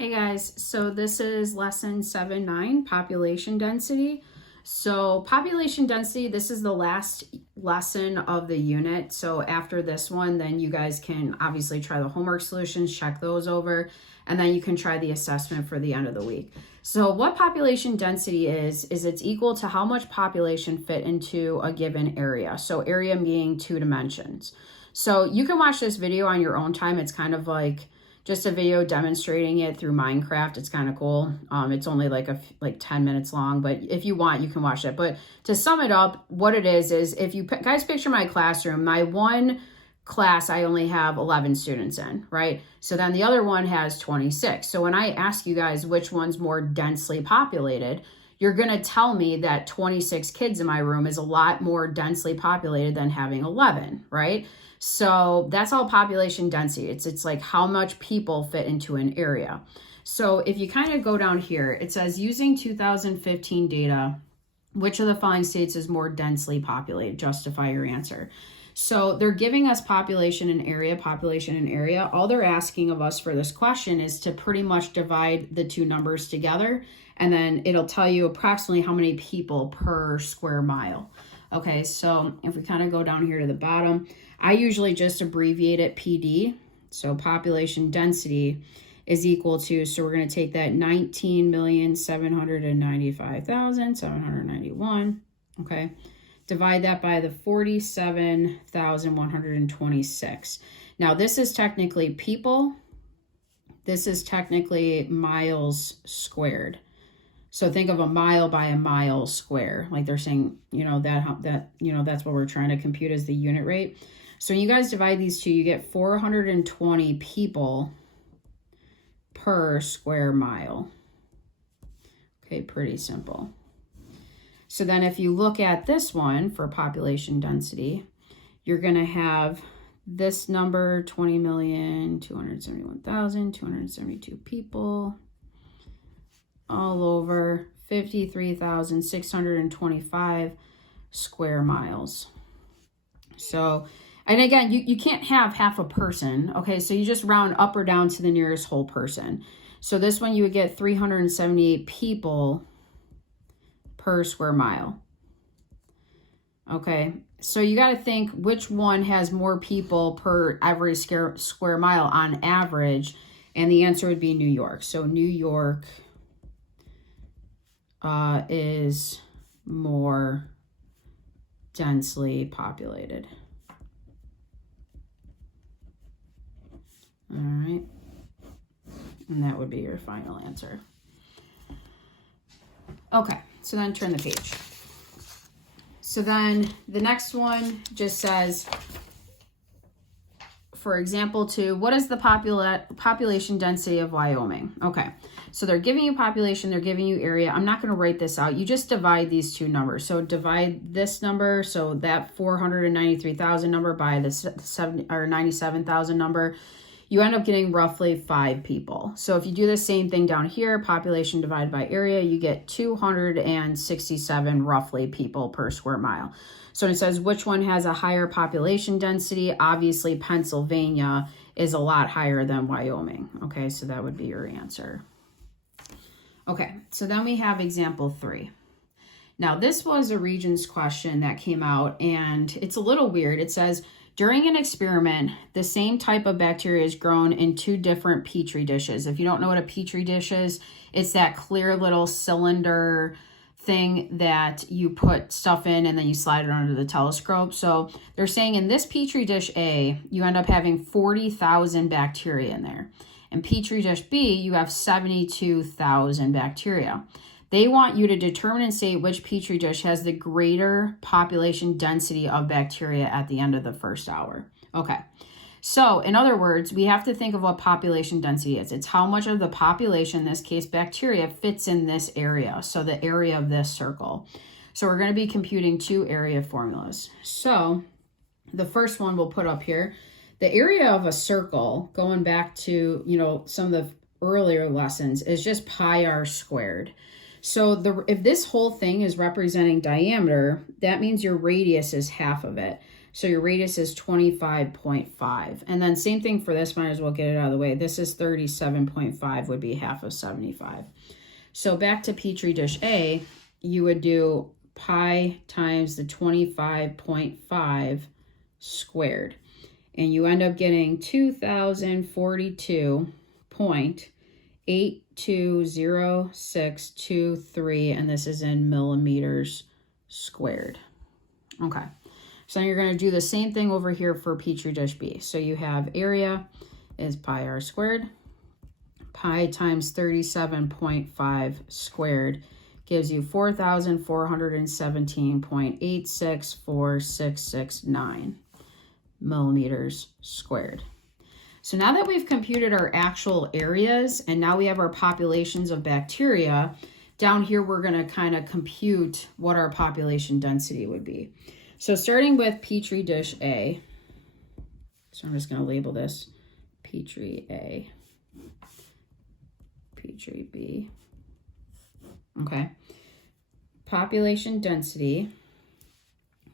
Hey guys, so this is lesson 7-9, population density. So population density, this is the last lesson of the unit. So after this one, then you guys can obviously try the homework solutions, check those over, and then you can try the assessment for the end of the week. So what population density is it's equal to how much population fit into a given area. So area being 2 dimensions. So you can watch this video on your own time. It's kind of like just a video demonstrating it through Minecraft. It's kind of cool. It's only like 10 minutes long, but if you want, you can watch it. But to sum it up, what it is if you guys picture my classroom, my one class, I only have 11 students in, right? So then the other one has 26. So when I ask you guys which one's more densely populated, you're going to tell me that 26 kids in my room is a lot more densely populated than having 11, right? So that's all population density. It's like how much people fit into an area. So if you kind of go down here, it says using 2015 data, which of the following states is more densely populated? Justify your answer. So they're giving us population and area. All they're asking of us for this question is to pretty much divide the two numbers together, and then it'll tell you approximately how many people per square mile. Okay, so if we kind of go down here to the bottom, I usually just abbreviate it PD. So population density is equal to, so we're going to take that 19,795,791, okay? Divide that by the 47,126. Now this is technically people. This is technically miles squared. So think of a mile by a mile square. Like they're saying, that's what we're trying to compute as the unit rate. So when you guys divide these two, you get 420 people per square mile. Okay, pretty simple. So then if you look at this one for population density, you're going to have this number, 20,271,272 people, all over 53,625 square miles. So, and again, you can't have half a person, okay? So you just round up or down to the nearest whole person. So this one you would get 378 people per square mile. Okay, so you got to think which one has more people per every square mile on average, and the answer would be New York. So New York is more densely populated. All right, and that would be your final answer. Okay, so then turn the page. So then the next one just says, for example, 2, what is the population density of Wyoming? Okay, so they're giving you population, they're giving you area. I'm not going to write this out. You just divide these two numbers. So divide this number, so that 493,000 number by the 97,000 number. You end up getting roughly 5 people. So if you do the same thing down here, population divided by area, you get 267 roughly people per square mile. So it says which one has a higher population density? Obviously, Pennsylvania is a lot higher than Wyoming. Okay, so that would be your answer. Okay, so then we have example 3. Now, this was a Regents question that came out, and it's a little weird. It says, during an experiment, the same type of bacteria is grown in 2 different Petri dishes. If you don't know what a Petri dish is, it's that clear little cylinder thing that you put stuff in and then you slide it under the telescope. So they're saying in this Petri dish A, you end up having 40,000 bacteria in there. In Petri dish B, you have 72,000 bacteria. They want you to determine and say which Petri dish has the greater population density of bacteria at the end of the first hour. Okay, so in other words, we have to think of what population density is. It's how much of the population, in this case bacteria, fits in this area, so the area of this circle. So we're going to be computing 2 area formulas. So the first one we'll put up here. The area of a circle, going back to some of the earlier lessons, is just pi r squared. So if this whole thing is representing diameter, that means your radius is half of it. So your radius is 25.5. And then same thing for this, might as well get it out of the way. This is 37.5 would be half of 75. So back to Petri dish A, you would do pi times the 25.5 squared. And you end up getting 2042.820623, and this is in millimeters squared. Okay, so you're going to do the same thing over here for Petri dish B. So you have area is pi r squared. Pi times 37.5 squared gives you 4,417.864669 millimeters squared. So now that we've computed our actual areas and now we have our populations of bacteria, down here we're going to kind of compute what our population density would be. So starting with Petri dish A, so I'm just going to label this Petri A, Petri B. Okay. Population density,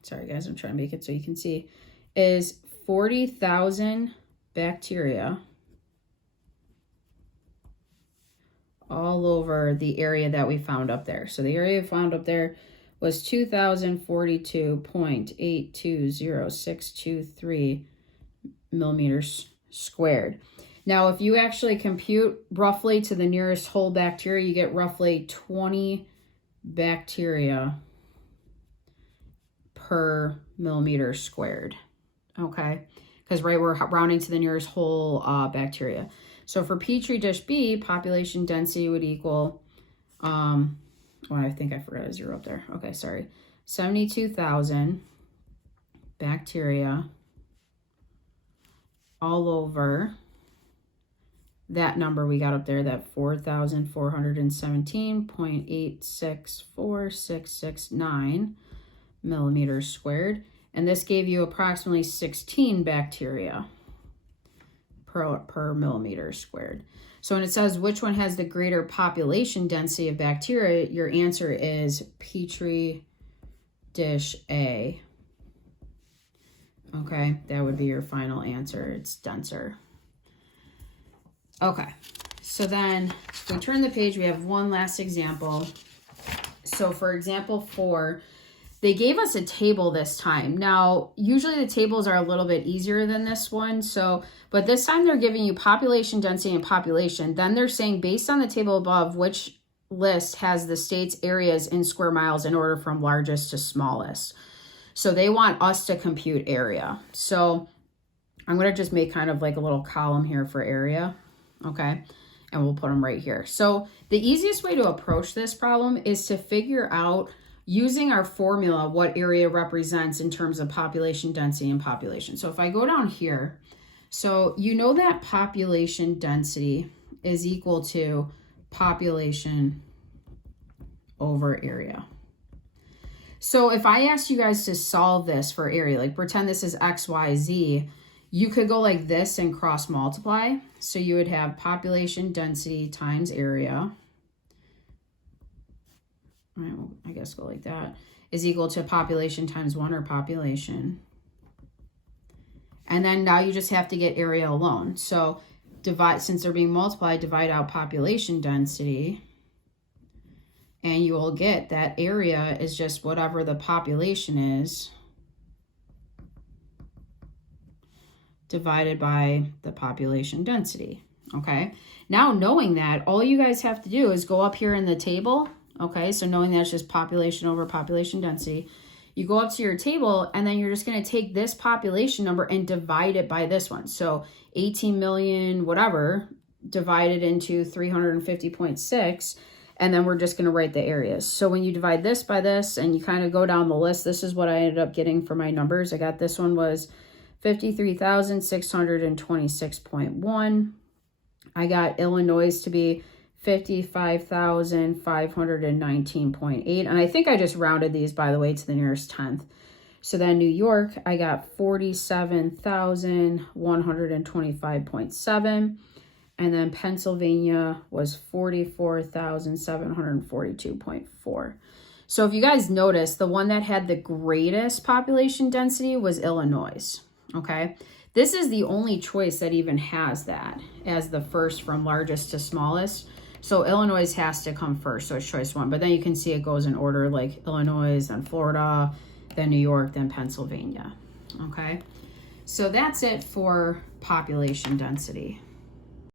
sorry guys, I'm trying to make it so you can see, is 40,000 bacteria all over the area that we found up there. So the area found up there was 2,042.820623 millimeters squared. Now, if you actually compute roughly to the nearest whole bacteria, you get roughly 20 bacteria per millimeter squared. Okay, because right, we're rounding to the nearest whole bacteria. So for Petri dish B, population density would equal, well, I think I forgot a zero up there. Okay, sorry. 72,000 bacteria all over that number we got up there, that 4,417.864669 millimeters squared. And this gave you approximately 16 bacteria per millimeter squared. So when it says which one has the greater population density of bacteria, your answer is Petri dish A. Okay, that would be your final answer. It's denser. Okay, so then if we turn the page, we have one last example. So for example 4, they gave us a table this time. Now, usually the tables are a little bit easier than this one. But this time they're giving you population density and population. Then they're saying based on the table above, which list has the state's areas in square miles in order from largest to smallest. So they want us to compute area. So I'm going to just make kind of like a little column here for area. Okay. And we'll put them right here. So the easiest way to approach this problem is to figure out, using our formula, what area represents in terms of population density and population. So if I go down here, so you know that population density is equal to population over area. So if I asked you guys to solve this for area, like pretend this is X, Y, Z, you could go like this and cross multiply. So you would have population density times area. All right, well, I guess go like that, is equal to population times 1, or population. And then now you just have to get area alone. So divide, since they're being multiplied, divide out population density. And you will get that area is just whatever the population is divided by the population density. Okay, now knowing that, all you guys have to do is go up here in the table. Okay, so knowing that's just population over population density, you go up to your table and then you're just going to take this population number and divide it by this one. So 18 million whatever divided into 350.6, and then we're just going to write the areas. So when you divide this by this and you kind of go down the list, this is what I ended up getting for my numbers. I got this one was 53,626.1. I got Illinois to be 55,519.8. And I think I just rounded these, by the way, to the nearest 10th. So then New York, I got 47,125.7. And then Pennsylvania was 44,742.4. So if you guys notice, the one that had the greatest population density was Illinois, okay? This is the only choice that even has that as the first from largest to smallest. So Illinois has to come first, so it's choice 1. But then you can see it goes in order, like Illinois, then Florida, then New York, then Pennsylvania, okay? So that's it for population density.